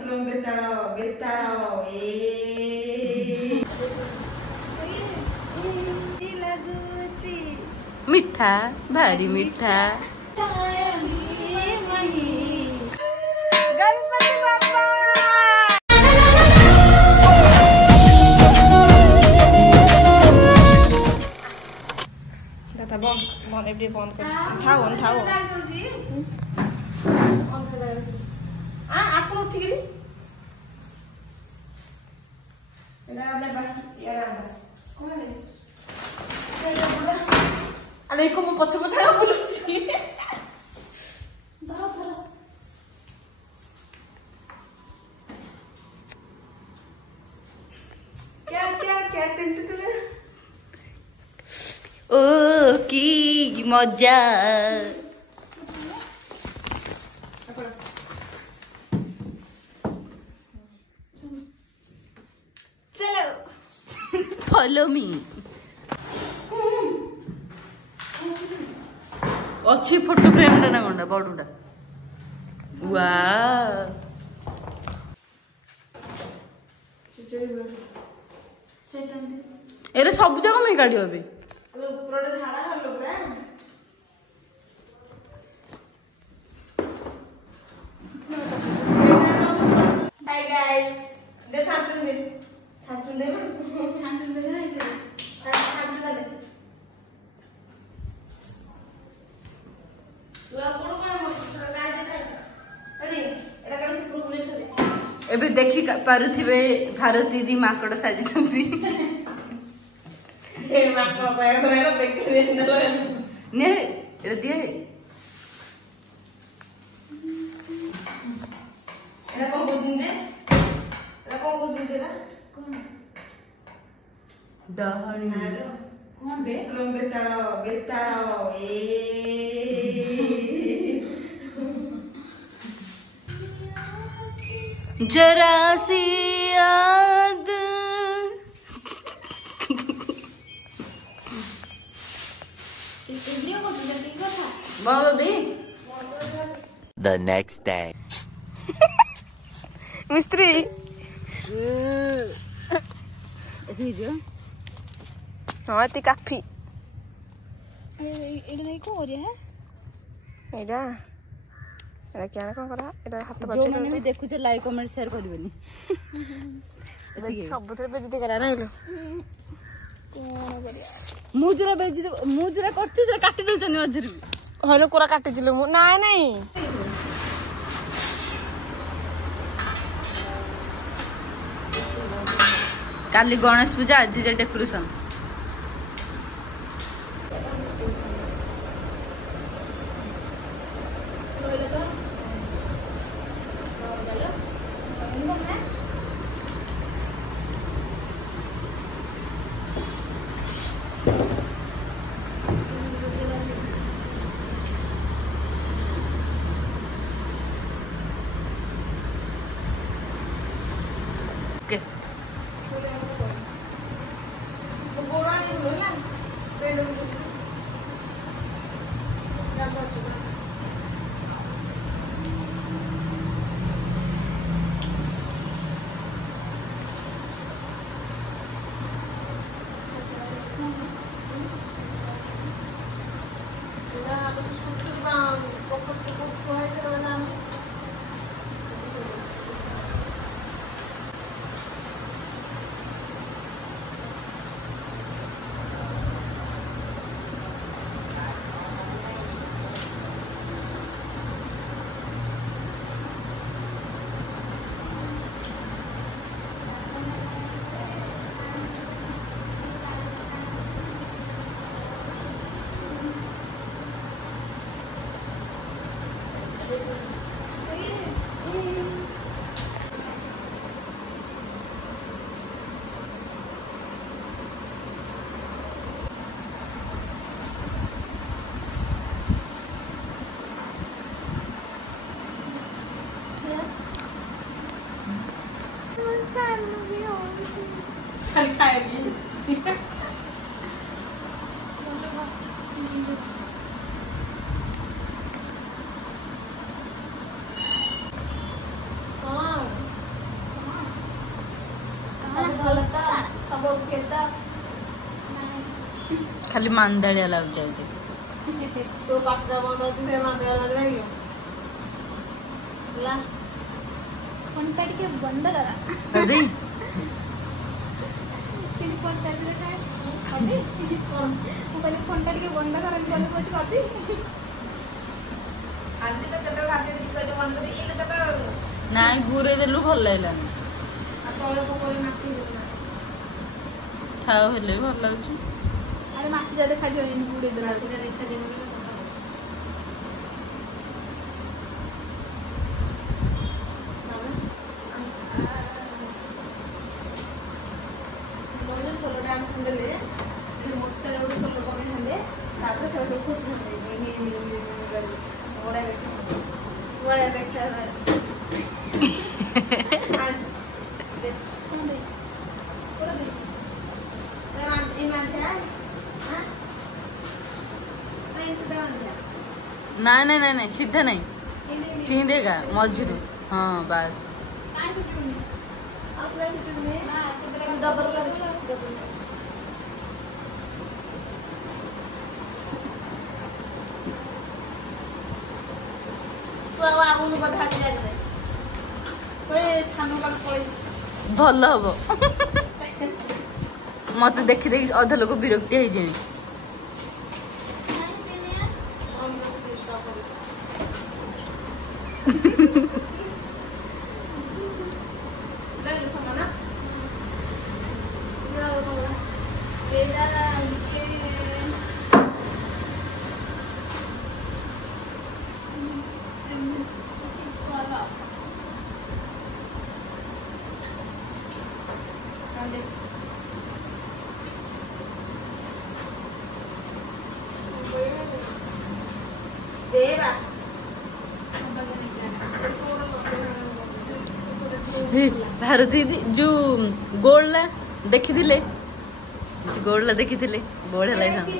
그럼 몇 달어 मिठा भारी मिठा गणपति बाप्पा दादा बंद एवढे बंद कर थाओ आसन उठिकरी अरे को मु पछ पछ बुलुची क्या ओ की मजा चलो फॉलो मी अच्छी फोटो फ्रेम टा ना कोनटा बडुटा वाह एरे सब जगह में काढियो अबे उपरडे झाडा हल्लो पुरा हाय गाइस दे छांचुन दे एबे देखि पारुथिबे भारत दीदी माकड़ साजिसंती ए माकड़ पाए मेरा बेके देनलो ने एरा दिए एरा को बुझिंजे ना कोन डहणी कोन बे क्रम बेताड़ो ए जरा सी याद बोलो दी The next day. मिस्त्री हाँ ती काफी एडा नहीं को ओरिया है एडा एडा क्या ना करा एडा हाथ जो माने भी देखु जे लाइक कमेंट शेयर करबेनी सब थरे बेइज्जती करा रहलो कोन बढ़िया मुजुरा करती से काटी देछनी अजरी हलो कोरा काटी छिलो मु नहीं काली गणेश पूजा आज जे डेकोरेशन ओके ଖାଲି ମାନ୍ଦାଳିଆ ଲାଗୁଛି ଆଜି। ଫୋନଟା ଟିକେ ବନ୍ଦ କର। ଯଦି ତିନି ପଚାରିଲେ କାଇଁ କରିଦି? ମୁଁ କହିଲି ଫୋନଟା ଟିକେ ବନ୍ଦ କର ବୋଲି କହୁଛି କରିଦି। ନାଇଁ ଗୁରେଇ ଦେଲୁ ଭଲ ଲାଗିଲାନି। ଖାଅ ହେଲେ ବି ଭଲ ଲାଗୁଛି। ଆରେ ମାଟି ଯା ଦେଖାଯିବ ଏମିତି ବୁଡେଇ ଦେଲା। ନାଇଁ ନାଇଁ ନାଇଁ ନାଇଁ ସିଧା ନାଇଁ ସିନ୍ଧେगा ମଝିରୁ। ହଁ ବାସ୍। ଭଲ ହବ। ମତେ ଦେଖି ଦେଖି ଅଧା ଲୋକ ବିରକ୍ତି ହେଇଯିବେ। ଭାରତୀ ଯୋଉ ଗୋଳଲା ଦେଖିଥିଲେ ବଢିଆ ଲାଗିଥାନ୍ତା।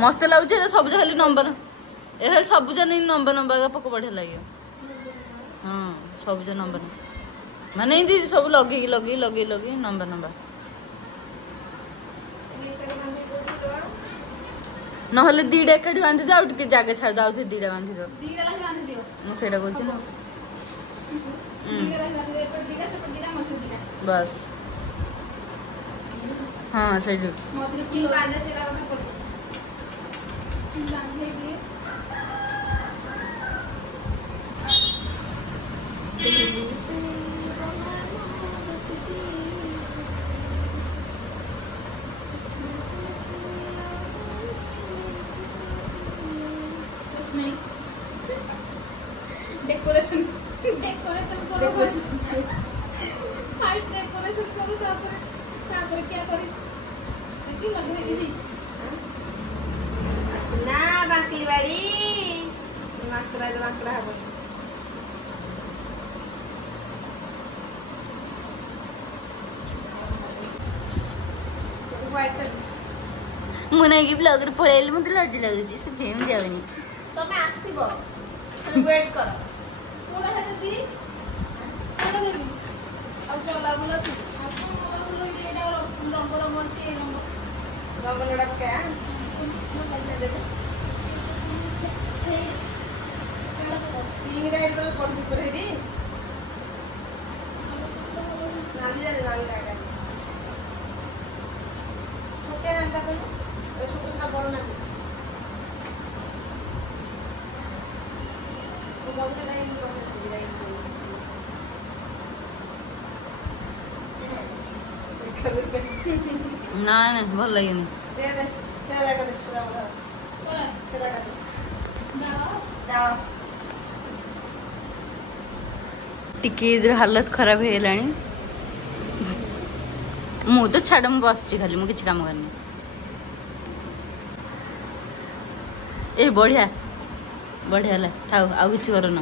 मस्त लाଗୁଛି ଏଟା ସବୁଜ ଖାଲି ନମ୍ବର ଏଟା ସବୁଜ ନେଇ ନମ୍ବର ପକ ବଢିଆ ଲାଗିବ। ହଁ ସବୁଜ ନମ୍ବର ମାନେ ଏମିତି ସବୁ ଲଗେଇ ନମ୍ବର ନହେଲେ ଦିଟା ଏକାଠି ବାନ୍ଧିଦ ଆଉ ଟିକେ ଜାଗା ଛାଡିଦ ଆଉ ସେ ଦିଟା ବାନ୍ଧିଦ। ମୁଁ ସେଇଟା କହୁଛି ନା ବାସ୍ ହଁ ସେଇଠୁ डेकोरेशन करो हाइट डेकोरेशन करो तापर क्या करिस की लगे दीदी अच्छा ना बाकी बाड़ी माकड़ा हबो मुने की ब्लॉग रे पळेली मते लज लागुची से जेम जावनी तमे आसीबो वेट कर कोडा है दीदी कोडा देबी अब चला बोला छी आपन मोबाइल लो एडा रंग से रंग लड़ा क्या तीन राइड पर पड़ सुपर हेडी नाली ନା ନା ଭଲ ଲାଗେନି। ଟିକେ ହାଲତ ଖରାପ ହେଇଗଲାଣି। ମୁଁ ତ ଛାଡ଼ ମୁଁ ବସିଛି ଖାଲି, ମୁଁ କିଛି କାମ କରିନି। ଏ ବଢିଆ ବଢିଆ ହେଲା, ଥାଉ ଆଉ କିଛି କରୁନ।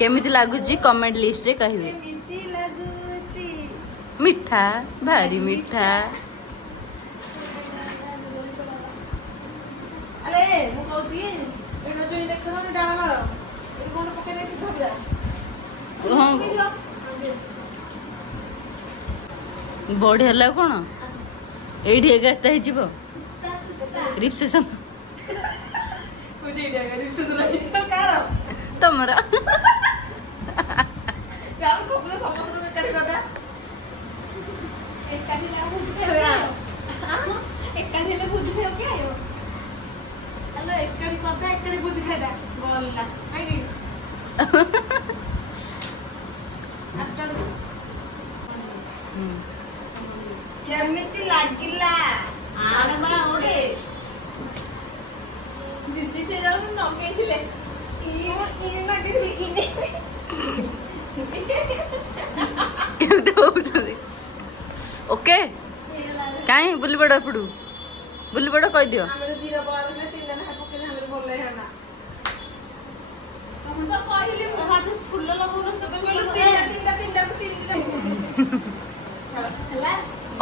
କେମିତି ଲାଗୁଛି କମେଣ୍ଟ ଲିଷ୍ଟରେ କହିବେ। ମିଠା, ଭାରି ମିଠା। ବଢିଆ ହେଲା କଣ ଏଇଠି ଏଗାରଟା ହେଇଯିବ ରିସେପସନ ତମର। କେମିତି ଲାଗିଲା? ଦିଦି ସେ ଯାଉ ନଗେଇଥିଲେ କେମିତି ହଉଛନ୍ତି? ଓକେ କାହିଁ ବୁଲି ପଡ ଏପଟୁ, ବୁଲି ପଡ କହିଦିଅ।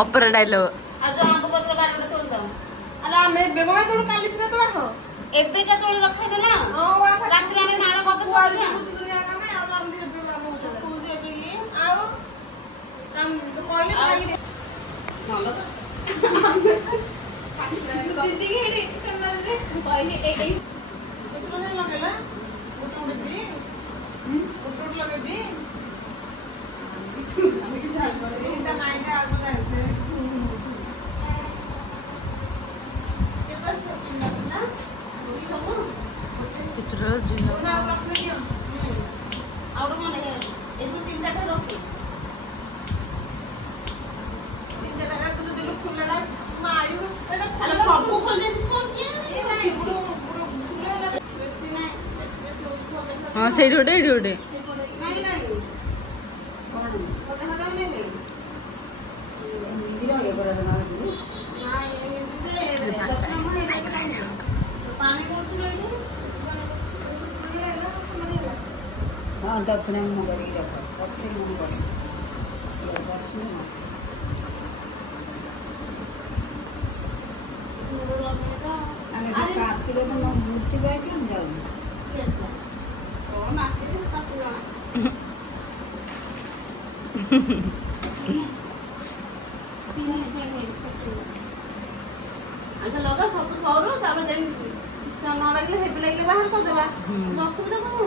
Opera dialogue. ଆମେ ବେଗମା ତୋଳ କାଲି ସିନା ତୋଳ ଏବେ କା ତୋଳ ରଖାଇଦେଲା ରାତିରେ ଆମେ ନାଳ କଥା ହଁ ସେଇଠି ଗୋଟେ ଏଇଠି ଗୋଟେ दक्षिण मुंगरी रख दक्षिण मुंगरी दक्षिण कार्तिक मूर्ति बैठ जाऊ लगा सब सरू तापर न लगे हेपी लगे बाहर करदेबा असुविधा कौन हो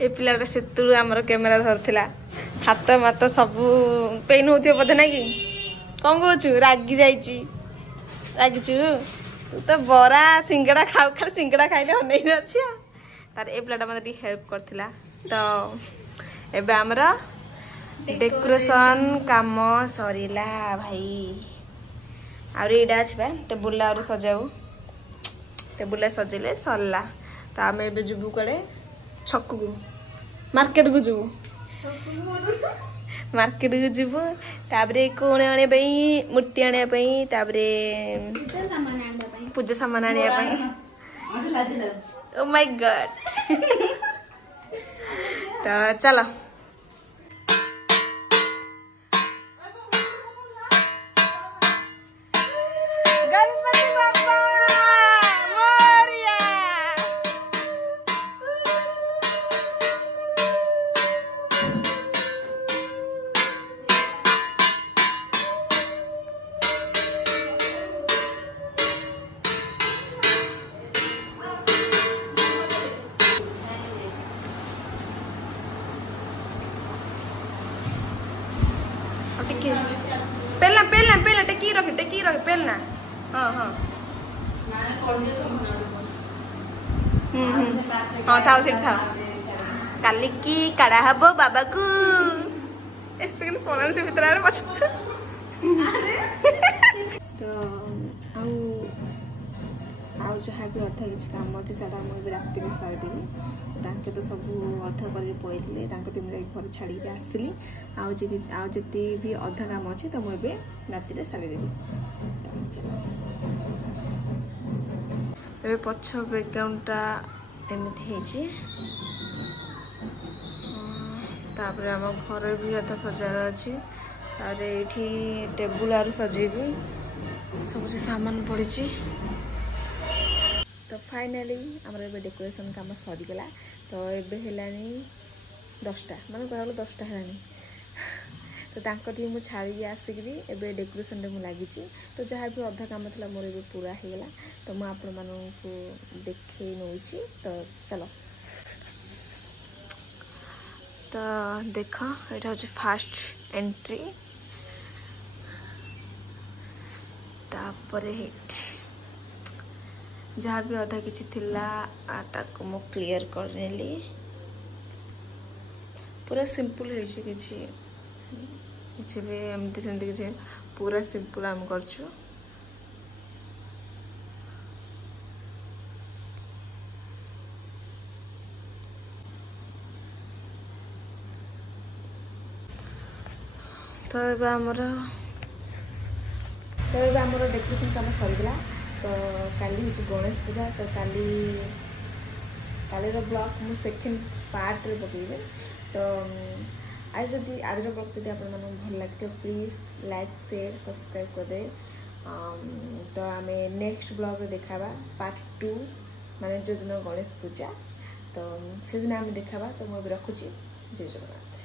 ए पिलाटा सेतु आमर कैमेरा धरथिला हाथ मात सब पेन होथियो बोधे ना कि कौन कहू रागी जाइची रागिचु तू तो बरा सिंगड़ा खाऊ खाली सिंगड़ा खाइले अनेई अच्छी तार ए पिलाटा मते हेल्प करथिला तो एबे हमरा डेकोरेशन काम सरीला भाई आउर एडा छबा टेबुल आउर सजाऊ टेबुल सजेले सरला तो आम एबे जुबू कड़े छक को मार्केट को जुबू मार्केट को जुबू ताबरे कोणे आने पई मूर्ति आने पई ताबरे पूजा सामान आने पई ओ माय गॉड तो चलो गणपति बाप्पा मोरया पेलना पेलना पेलना टेकी रख पेलना हाँ हाँ हाँ थाओ सीट थाओ काली की काड़ा हबो बाबा को एक सेकंड फोन से भीतर आरे पछ तो आउ जहाँ भी अधा किसी काम अच्छे सारा मुझे राति में सारी देवी तांके तो सब अधा करके पड़े तांके मुझे घर छाड़ी आसली आती भी अधा काम अच्छे तो मुझे राति सारी देवी पछ बैकग्राउंडटा एमती तापर आम घर भी अधा सजार अच्छी तार ये टेबुल आर सजेबी सब सामान पड़ी तो फाइनाली आमर ए डेकोरेशन काम सरीगला तो ये है 10टा माने कहला 10टा है तो तांकटी मु छाड़ी आसिकी एबे डेकोरेशन रे मु लागी तो जहाँ भी अधा काम था मोर ए पूरा हो गला तो मु आपण मानू देखे नौची तो चलो तो देख यहाँ हूँ फास्ट एंट्री तापर जहाँ भी अधा किसी ताको मु क्लियर कर नेली पूरा सिंपल किसी भी एमती सेमती किसी पूरा सिंपल आम करछु तो आमर डेकोरेशन काम सरीगला तो काली हूँ गणेश पूजा तो काली ब्लॉग मु सेकेंड पार्ट रे पकेबे तो आज ब्लॉग जब आप भल लगे प्लीज लाइक शेयर सब्सक्राइब कर दे तो आम नेक्स्ट ब्लॉग देखा पार्ट 2 माने जो दिन गणेश पूजा तो से दिन आम देखा तो मुझे रखुची जय जगन्नाथ।